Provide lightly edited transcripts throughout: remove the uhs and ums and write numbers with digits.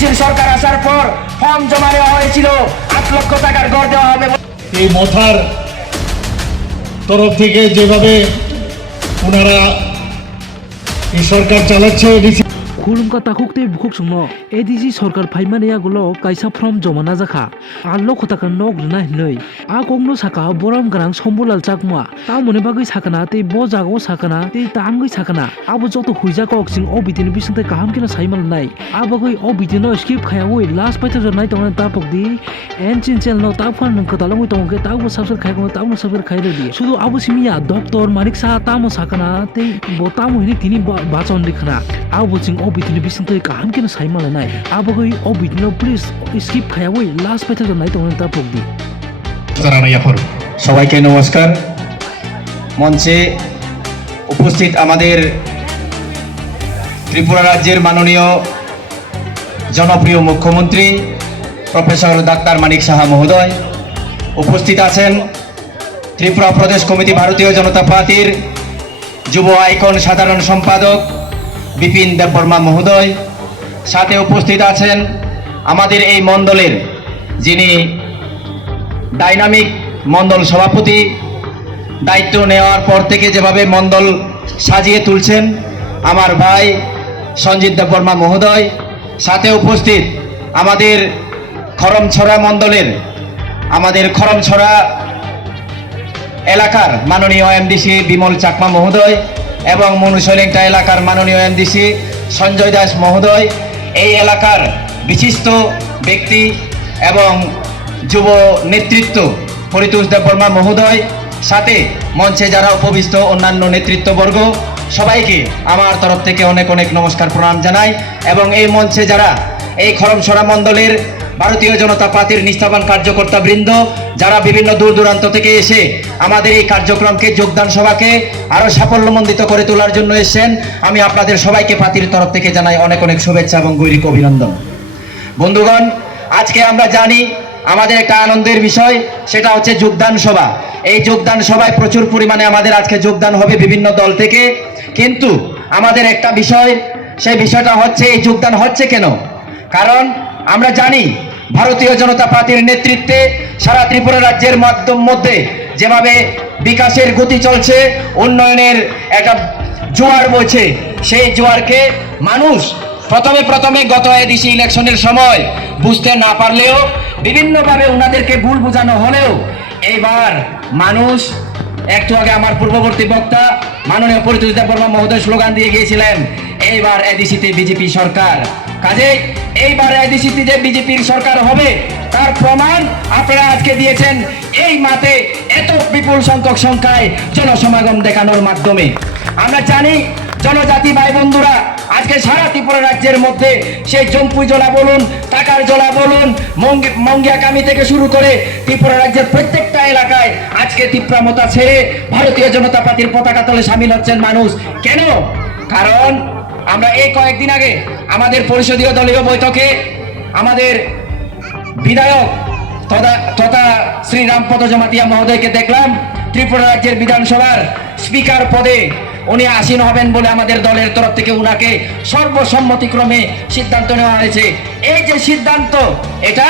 এনডিসির সরকার আসার পর ফর্ম জমা নেওয়া হয়েছিল 8 লক্ষ টাকার ঘর দেওয়া হবে। এই মথার তরফ থেকে যেভাবে ওনারা এই সরকার চালাচ্ছে खुलुमका ताकुकते बुकुक सुंगनो एडीजी सरकार फाइमाने आगुलो काइसा फ्रम जमाना जाखा आलो खताका नक रुना हिनै आ गंनो साका बरम ग्रां सम्बुलाल चाकमा ता मने बागै साकाना ते ब जागो साकाना ते तांगै साकाना आबो जतो हुइजा कक्सिं ओ बिदिनो बिसंते काहाम केना साइमाल नाय आ बागै ओ बिदिनो स्किप खायावै लास्ट पाइथा जनाय तंगन ता पकदि एन चिन चेल नो ता फान नंग कतालंगै तंगके ताबो सबसर खायगो ताबो सबसर खायदि सुदु आबो सिमिया डॉक्टर मानिक सा तामो साकाना ते बोतामो हिनि तिनि बाचन लिखना आबो चिं ओ बिदिनो बिसंते काहाम केना साइमाल नाय आ बागै ओ बिदिनो प्लिज स्किप खायावै लास्ट पाइथा जनाय तंगन ता पकदि সবাইকে নমস্কার। মঞ্চে উপস্থিত আমাদের ত্রিপুরা রাজ্যের মাননীয় জনপ্রিয় মুখ্যমন্ত্রী প্রফেসর ডাক্তার মানিক সাহা মহোদয়, উপস্থিত আছেন ত্রিপুরা প্রদেশ কমিটি ভারতীয় জনতা পার্টির যুব আইকন সাধারণ সম্পাদক বিপিন দেববর্মা মহোদয়, সাথে উপস্থিত আছেন আমাদের এই মণ্ডলের যিনি ডাইনামিক মণ্ডল সভাপতি, দায়িত্ব নেওয়ার পর থেকে যেভাবে মণ্ডল সাজিয়ে তুলছেন আমার ভাই সঞ্জিত দেববর্মা মহোদয়, সাথে উপস্থিত আমাদের খরমছড়া মণ্ডলের আমাদের খরমছড়া এলাকার মাননীয় এমডিসি বিমল চাকমা মহোদয় এবং মনুসৈলেংটা এলাকার মাননীয় এমডিসি সঞ্জয় দাস মহোদয়, এই এলাকার বিশিষ্ট ব্যক্তি এবং যুব নেতৃত্ব পরিতোষ দেববর্মা মহোদয়, সাথে মঞ্চে যারা উপবিষ্ট অন্যান্য নেতৃত্ববর্গ, সবাইকে আমার তরফ থেকে অনেক অনেক নমস্কার প্রণাম জানাই। এবং এই মঞ্চে যারা এই খরমছড়া মণ্ডলের ভারতীয় জনতা পার্টির নিষ্ঠাবান কার্যকর্তা বৃন্দ, যারা বিভিন্ন দূর দূরান্ত থেকে এসে আমাদের এই কার্যক্রমকে যোগদান সভাকে আরও সাফল্যমণ্ডিত করে তোলার জন্য এসেছেন, আমি আপনাদের সবাইকে পার্টির তরফ থেকে জানাই অনেক অনেক শুভেচ্ছা এবং গৈরিক অভিনন্দন। বন্ধুগণ, আজকে আমরা জানি আমাদের একটা আনন্দের বিষয়, সেটা হচ্ছে যোগদান সভা। এই যোগদান সভায় প্রচুর পরিমাণে আমাদের আজকে যোগদান হবে বিভিন্ন দল থেকে, কিন্তু আমাদের একটা বিষয়, সেই বিষয়টা হচ্ছে এই যোগদান হচ্ছে কেন? কারণ আমরা জানি ভারতীয় জনতা পার্টির নেতৃত্বে সারা ত্রিপুরা রাজ্যের মধ্যে যেভাবে বিকাশের গতি চলছে, উন্নয়নের একটা জোয়ার বইছে, সেই জোয়ারকে মানুষ প্রথমে গত এডিসি ইলেকশনের সময় বুঝতে না পারলেও, বিভিন্নভাবে ওনাদেরকে ভুল বোঝানো হলেও, এইবার মানুষ, একটু আগে আমার পূর্ববর্তী বক্তা মাননীয় পরিতোষ দেববর্মা মহোদয় স্লোগান দিয়ে গিয়েছিলেন এইবার এডিসিতে বিজেপি সরকার। কাজে এইবার এডিসিতে যে বিজেপির সরকার হবে তার প্রমাণ আপনারা আজকে দিয়েছেন এই মাঠে এত বিপুল সংখ্যায় জনসমাগম দেখানোর মাধ্যমে। আমরা জানি জনজাতি ভাই বন্ধুরা আজকে সারা ত্রিপুরা রাজ্যের মধ্যে সেই জম্পুই জলা বলুন, টাকার জলা বলুন, মঙ্গিয়াকামি থেকে শুরু করে ত্রিপুরা রাজ্যের প্রত্যেকটা এলাকায় আজকে তীব্রামতা ছেড়ে ভারতীয় জনতা পার্টির পতাকা তলে সামিল হচ্ছেন মানুষ। কেন? কারণ আমরা এই কয়েকদিন আগে আমাদের পরিষদীয় দলীয় বৈঠকে আমাদের বিধায়ক তথা শ্রী রামপদ জমাতিয়া মহোদয়কে দেখলাম ত্রিপুরা রাজ্যের বিধানসভার স্পিকার পদে উনি আসীন হবেন বলে আমাদের দলের তরফ থেকে উনাকে সর্বসম্মতিক্রমে সিদ্ধান্ত নেওয়া হয়েছে। এই যে সিদ্ধান্ত, এটা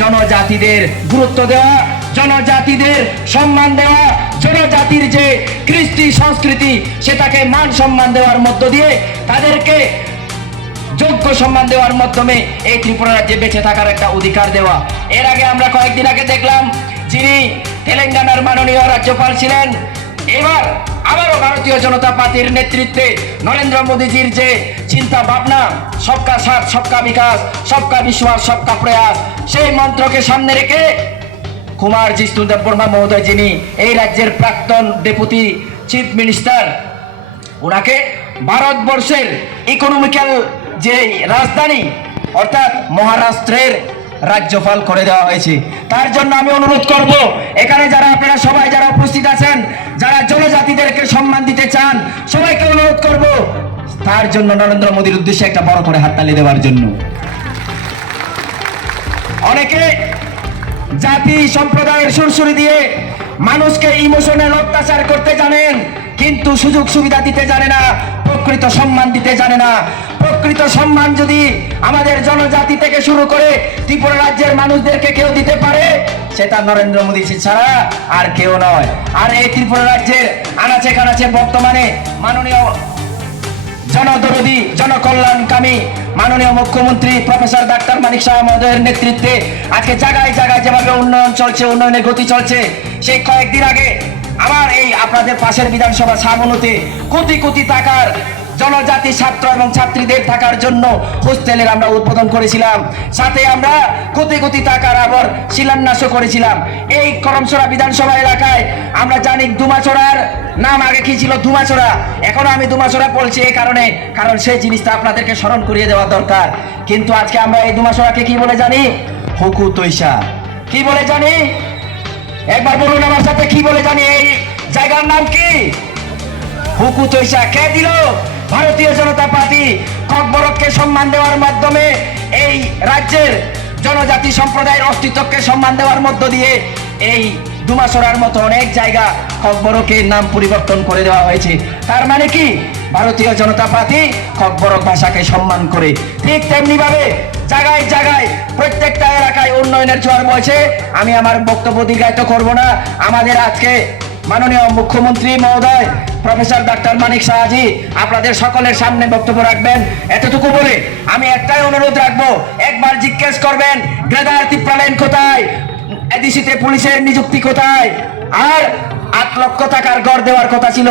জনজাতিদের গুরুত্ব দেওয়া, জনজাতিদের সম্মান দেওয়া, জনজাতির যে কৃষ্টি সংস্কৃতি সেটাকে মান সম্মান দেওয়ার মধ্য দিয়ে তাদেরকে যোগ্য সম্মান দেওয়ার মাধ্যমে এই ত্রিপুরা রাজ্যে বেঁচে থাকার একটা অধিকার দেওয়া। এর আগে আমরা কয়েকদিন আগে দেখলাম যিনি তেলেঙ্গানার মাননীয় রাজ্যপাল ছিলেন, এবার আবারও ভারতীয় জনতা পার্টির নেতৃত্বে নরেন্দ্র মোদীজির যে চিন্তা ভাবনা, সবকা সাথ সবকা বিকাশ, সবকা বিশ্বাস সবকা প্রয়াস, সেই মন্ত্রকে সামনে রেখে কুমার জিষ্ণু দেববর্মা মহোদয়, যিনি এই রাজ্যের প্রাক্তন ডেপুটি চিফ মিনিস্টার, ওনাকে ভারতবর্ষের ইকোনমিক্যাল যে রাজধানী অর্থাৎ মহারাষ্ট্রের রাজ্যপাল করে দেওয়া হয়েছে। তার জন্য আমি অনুরোধ করব, এখানে যারা আপনারা সবাই যারা উপস্থিত আছেন, যারা জনজাতিদেরকে সম্মান দিতে চান, সবাইকে অনুরোধ করব তার জন্য নরেন্দ্র মোদীর উদ্দেশ্যে একটা বড় করে হাততালি দেওয়ার জন্য। অনেকে জাতি সম্প্রদায়ের সুরসুরি দিয়ে মানুষকে ইমোশনাল অত্যাচার করতে জানেন, কিন্তু সুযোগ সুবিধা দিতে জানে না, প্রকৃত সম্মান দিতে জানে না। প্রকৃত সম্মান যদি আমাদের জনজাতি থেকে শুরু করে ত্রিপুরা রাজ্যের মানুষদেরকে কেউ দিতে পারে, সেটা নরেন্দ্র মোদী ছাড়া আর কেউ নয়। আর এই ত্রিপুরা রাজ্যের আনাচে কানাচে বর্তমানে মাননীয় জনদরদী জনকল্যাণকামী মাননীয় মুখ্যমন্ত্রী প্রফেসর ডাক্তার মানিক সাহা মহোদয়ের নেতৃত্বে আজকে জায়গায় জায়গায় যেভাবে উন্নয়ন চলছে, উন্নয়নের গতি চলছে, সেই কয়েকদিন আগে আমার এই আপনাদের পাশের বিধানসভা ছামনুতে কোটি কোটি টাকার জনজাতি ছাত্র এবং ছাত্রীদের থাকার জন্য হোস্টেলের আমরা উদ্বোধন করেছিলাম, সাথে আমরা কোটি কোটি টাকার আবার শিলান্যাসও করেছিলাম। এই করমছড়া বিধানসভা এলাকায় আমরা জানি দুমাছড়ার নাম আগে কি ছিল, ধুমাছড়া, এখনো আমি ধুমাছড়া বলছি এই কারণে, কারণ সেই জিনিসটা আপনাদেরকে স্মরণ করিয়ে দেওয়া দরকার। কিন্তু আজকে আমরা এই ধুমাছড়াকে কি বলে জানি? হুকু তৈসা। কি বলে জানি? একবার বলুন আমার সাথে, কি বলে জানি? এই জায়গার নাম কি? হুকু তৈসা। কে দিল? ভারতীয় জনতা পার্টি। ককবরককে সম্মান দেওয়ার মাধ্যমে এই রাজ্যের জনজাতি সম্প্রদায়ের অস্তিত্বকে সম্মান দেওয়ার মধ্য দিয়ে এই দুমাছড়ার মতো অনেক জায়গা ককবরকের নাম পরিবর্তন করে দেওয়া হয়েছে। তার মানে কি? ভারতীয় জনতা পার্টি ককবরক ভাষাকে সম্মান করে। ঠিক তেমনি ভাবে জায়গায় জায়গায় প্রত্যেকটা এলাকায় উন্নয়নের জোয়ার বইছে। আমি আমার বক্তব্য দীর্ঘায়িত করব না। আমাদের আজকে মাননীয় মুখ্যমন্ত্রী মহোদয় প্রফেসর ডাক্তার মানিক সাহাজি আপনাদের সকলের সামনে বক্তব্য রাখবেন। এতটুকু বলে আমি একটাই অনুরোধ রাখবো, একবার জিজ্ঞেস করবেন গ্রেদার তিপ্রালেন কোথায়, এডিসিতে পুলিশের নিযুক্তি কোথায়, আর 8 লক্ষ টাকার গড় দেওয়ার কথা ছিল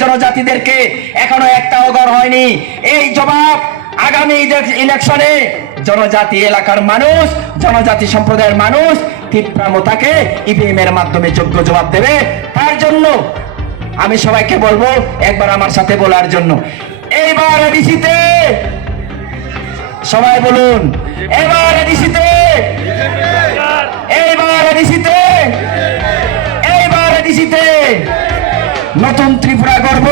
জনজাতিদেরকে, এখনো একটাও গড় হয়নি। এই জবাব আগামী ইলেকশনে জনজাতি এলাকার মানুষ, জনজাতি সম্প্রদায়ের মানুষ তীব্রামতাকে ইভিএম এর মাধ্যমে যোগ্য জবাব দেবে। তার জন্য আমি সবাইকে বলবো একবার আমার সাথে বলার জন্য, এইবার এডিসিতে সবাই বলুন, এবার এডিসিতে, এইবার এডিসিতে, এইবার এডিসিতে নতুন ত্রিপুরা গর্ব,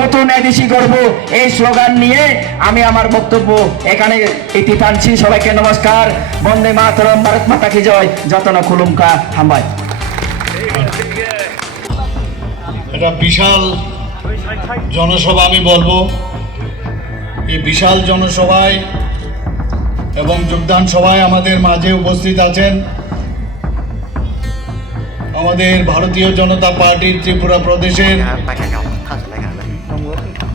নতুন এডিসি গর্ব, এই স্লোগান নিয়ে আমি আমার বক্তব্য এখানে ইতি টানছি। সবাইকে নমস্কার। বন্দে মাতরম, ভারত মাতা কি জয়, যতন খুলুমকা হাম্বাই। এটা বিশাল জনসভা আমি বলবো। এই বিশাল জনসভায় এবং যোগদান সভায় আমাদের মাঝে উপস্থিত আছেন আমাদের ভারতীয় জনতা পার্টির ত্রিপুরা প্রদেশের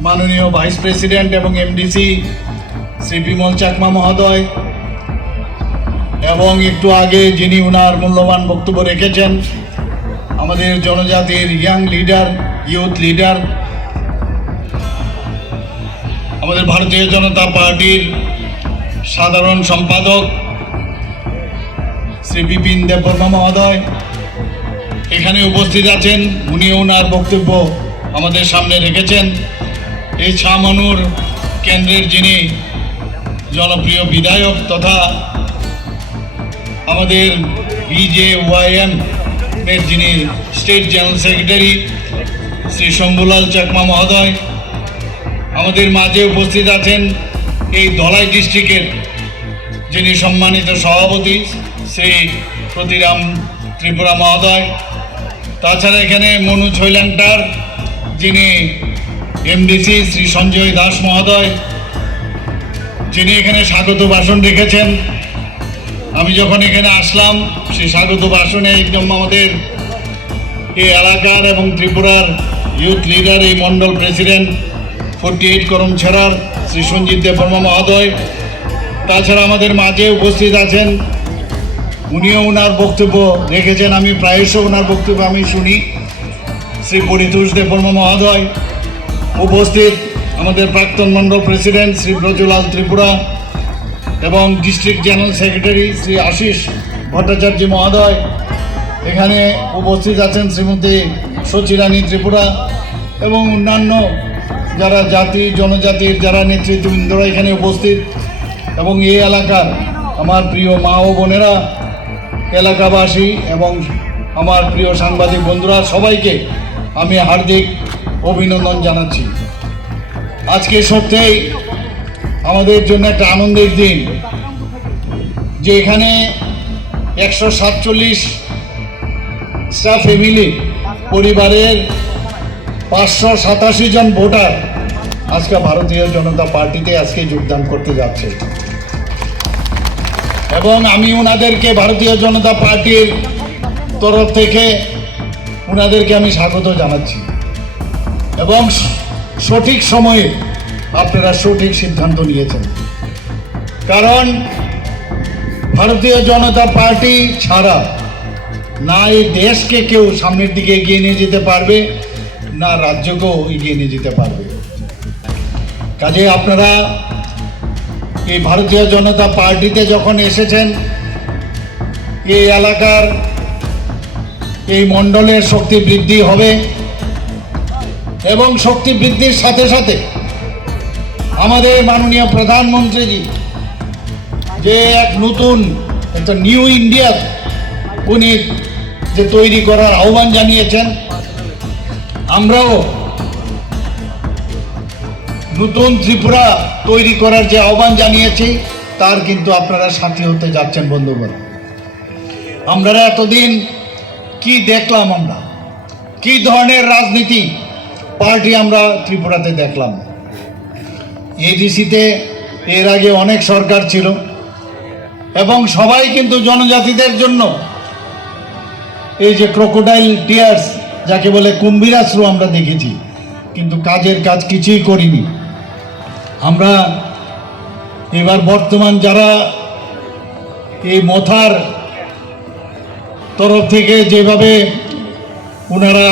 মাননীয় ভাইস প্রেসিডেন্ট এবং এমডিসি শ্রী বিমল চাকমা মহোদয়, এবং একটু আগে যিনি ওনার মূল্যবান বক্তব্য রেখেছেন আমাদের জনজাতির ইয়াং লিডার, ইউথ লিডার, আমাদের ভারতীয় জনতা পার্টির সাধারণ সম্পাদক শ্রী বিপিন দেববর্মা মহোদয় এখানে উপস্থিত আছেন। উনিও ওনার বক্তব্য আমাদের সামনে রেখেছেন। এই ছামনুর কেন্দ্রের যিনি জনপ্রিয় বিধায়ক তথা আমাদের BJYM এর যিনি state general secretary Shri Shambhulal Chakma মহোদয়, আমাদের মাঝে উপস্থিত আছেন এই ধলাই ডিস্ট্রিক্টের যিনি সম্মানিত সভাপতি শ্রী প্রতিরাম ত্রিপুরা মহোদয়, তাছাড়া এখানে মনু ছৈলাংটার যিনি এমডিসি শ্রী সঞ্জয় দাস মহোদয়, যিনি এখানে স্বাগত ভাষণ রেখেছেন। আমি যখন এখানে আসলাম সেই স্বাগত ভাষণে একদম আমাদের এই এলাকার এবং ত্রিপুরার ইউথ লিডার, এই মণ্ডল প্রেসিডেন্ট 48 করমছড়ার শ্রী সঞ্জিত দেববর্মা মহোদয়, তাছাড়া আমাদের মাঝে উপস্থিত আছেন, উনিও ওনার বক্তব্য রেখেছেন। আমি প্রায়শ ওনার বক্তব্য আমি শুনি, শ্রী পরিতোষ দেববর্মা মহোদয় উপস্থিত, আমাদের প্রাক্তন মণ্ডল প্রেসিডেন্ট শ্রী ব্রজলাল ত্রিপুরা এবং district general secretary Shri Ashis Bhattacharya মহোদয়, এখানে উপস্থিত আছেন শ্রীমতী সচিরানী ত্রিপুরা এবং অন্যান্য যারা জাতি জনজাতির যারা নেতৃত্ববৃন্দরা এখানে উপস্থিত, এবং এই এলাকার আমার প্রিয় মা ও বোনেরা, এলাকাবাসী এবং আমার প্রিয় সাংবাদিক বন্ধুরা, সবাইকে আমি হার্দিক অভিনন্দন জানাচ্ছি। আজকে সত্যিই আমাদের জন্য একটা আনন্দের দিন যে এখানে 147টা ফ্যামিলি পরিবারের 587 জন ভোটার আজকে ভারতীয় জনতা পার্টিতে আজকে যোগদান করতে যাচ্ছে এবং আমি ওনাদেরকে ভারতীয় জনতা পার্টির তরফ থেকে ওনাদেরকে আমি স্বাগত জানাচ্ছি এবং সঠিক সময়ে আপনারা সঠিক সিদ্ধান্ত নিয়েছেন, কারণ ভারতীয় জনতা পার্টি ছাড়া না এই দেশকে কেউ সামনের দিকে এগিয়ে নিয়ে যেতে পারবে, না রাজ্যকেও এগিয়ে নিয়ে যেতে পারবে। কাজে আপনারা এই ভারতীয় জনতা পার্টিতে যখন এসেছেন, এই এলাকার এই মণ্ডলের শক্তি বৃদ্ধি হবে এবং শক্তি বৃদ্ধির সাথে সাথে আমাদের মাননীয় প্রধানমন্ত্রীজি যে এক নতুন একটা নিউ ইন্ডিয়া উনি যে তৈরি করার আহ্বান জানিয়েছেন, আমরাও নতুন ত্রিপুরা তৈরি করার যে আহ্বান জানিয়েছি তার কিন্তু আপনারা সাথী হতে যাচ্ছেন বন্ধুগণ। আমরা এতদিন কি দেখলাম, আমরা কি ধরনের রাজনীতি পার্টি আমরা ত্রিপুরাতে দেখলাম। এডিসিতে এর আগে অনেক সরকার ছিল এবং সবাই কিন্তু জনজাতিদের জন্য এই যে ক্রোকোডাইল টিয়ার্স যাকে বলে কুম্ভীরাশ্রু আমরা দেখেছি, কিন্তু কাজের কাজ কিছুই করিনি। আমরা এবার বর্তমান যারা এই মথার তরফ থেকে যেভাবে ওনারা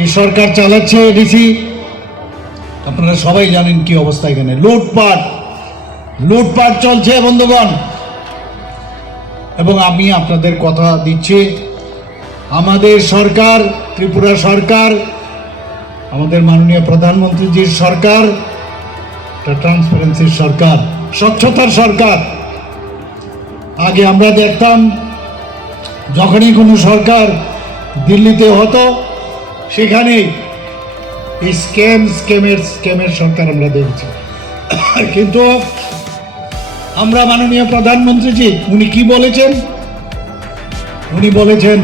এই সরকার চালাচ্ছে এডিসি, আপনারা সবাই জানেন কি অবস্থা। এখানে লুটপাট চলছে বন্ধুগণ, এবং আমি আপনাদের কথা দিচ্ছি, আমাদের সরকার, ত্রিপুরা সরকার, আমাদের মাননীয় প্রধানমন্ত্রীজির সরকার একটা ট্রান্সপারেন্সির সরকার, স্বচ্ছতার সরকার। আগে আমরা দেখতাম যখনই কোনো সরকার দিল্লিতে হতো সেখানেই এই স্ক্যামের সরকার আমরা দেখছি। কিন্তু আমরা মাননীয় প্রধানমন্ত্রীজি উনি কি বলেছেন, উনি বলেছেন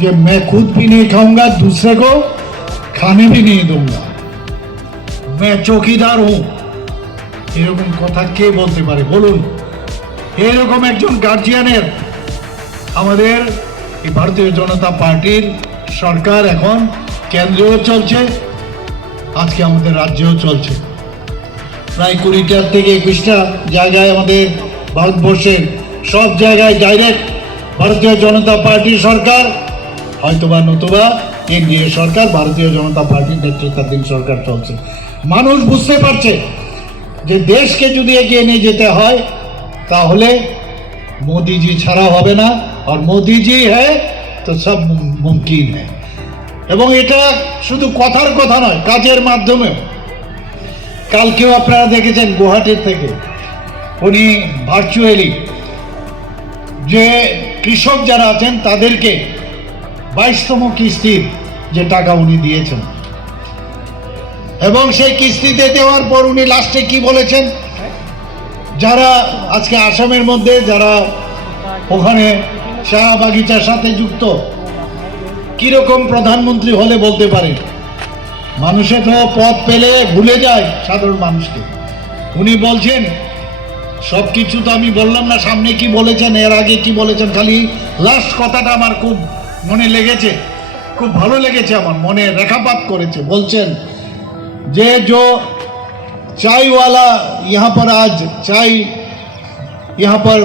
যে मैं खुद भी नहीं खाऊंगा, दूसरे को खाने भी नहीं दूंगा, मैं চৌকিদার हूं। এরকম কথা কে বলতে পারে বলুন? এরকম একজন গার্জিয়ানের আমাদের এই ভারতীয় জনতা পার্টির সরকার এখন কেন্দ্রেও চলছে, আজকে আমাদের রাজ্যেও চলছে। প্রায় 20টা থেকে 21টা জায়গায় আমাদের ভারতবর্ষের সব জায়গায় ডাইরেক্ট ভারতীয় জনতা পার্টি সরকার, হয়তোবা নতুবা এনডিএ সরকার, ভারতীয় জনতা পার্টির নেতৃত্বাধীন সরকার চলছে। মানুষ বুঝতে পারছে যে দেশকে যদি এগিয়ে নিয়ে যেতে হয় তাহলে মোদিজি ছাড়া হবে না, আর মোদিজি হ্যাঁ তো সব মুমকিন হ্যাঁ। এবং এটা শুধু কথার কথা নয়, কাজের মাধ্যমে। কালকেও আপনারা দেখেছেন গুয়াহাটির থেকে উনি ভার্চুয়ালি যে কৃষক যারা আছেন তাদেরকে 22তম কিস্তির যে টাকা উনি দিয়েছেন, এবং সেই কিস্তিতে দেওয়ার পর উনি লাস্টে কি বলেছেন, যারা আজকে আসামের মধ্যে যারা ওখানে চা বাগিচার সাথে যুক্ত, কিরকম প্রধানমন্ত্রী হলে বলতে পারে, মানুষের তো পথ পেলে ভুলে যায় সাধারণ মানুষকে। উনি বলছেন সব কিছু তো আমি বললাম না, সামনে কি বলেছেন, এর আগে কি বলেছেন, খালি লাস্ট কথাটা আমার খুব মনে লেগেছে, খুব ভালো লেগেছে, আমার মনে রেখাপাত করেছে। বলছেন যে जो चाय वाला यहाँ पर आज चाय यहाँ पर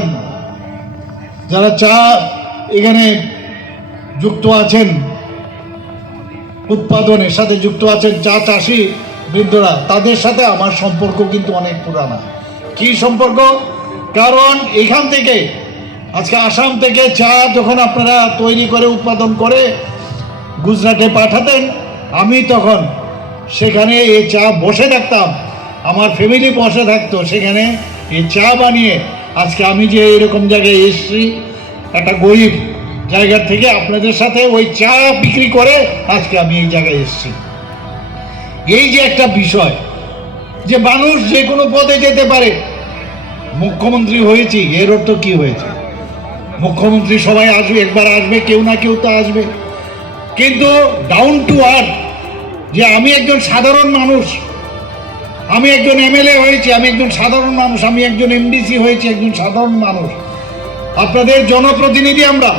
যারা চা এখানে যুক্ত আছেন, উৎপাদনের সাথে যুক্ত আছেন চা চাষি বৃদ্ধরা, তাদের সাথে আমার সম্পর্ক কিন্তু অনেক পুরানা। কি সম্পর্ক? কারণ এখান থেকে আজকে আসাম থেকে চা যখন আপনারা তৈরি করে উৎপাদন করে গুজরাটে পাঠাতেন, আমি তখন সেখানে এই চা বসে থাকতাম, আমার ফ্যামিলি বসে থাকতো সেখানে এই চা বানিয়ে। আজকে আমি যে এরকম জায়গায় এসেছি, একটা গরিব জায়গা থেকে আপনাদের সাথে ওই চা বিক্রি করে আজকে আমি এই জায়গায় এসেছি। এই যে একটা বিষয় যে মানুষ যে কোনো পদে যেতে পারে, মুখ্যমন্ত্রী হয়েছি এর অর্থ কি হয়েছে? মুখ্যমন্ত্রী সবাই আসবে, একবার আসবে, কেউ না কেউ তো আসবে, কিন্তু ডাউন টু আর্থ যে আমি একজন সাধারণ মানুষ, আমি একজন এমএলএ হয়েছি, আমি একজন সাধারণ মানুষ, আমি একজন এমডিসি হয়েছি, একজন সাধারণ মানুষ, আপনাদের জনপ্রতিনিধি আমরা।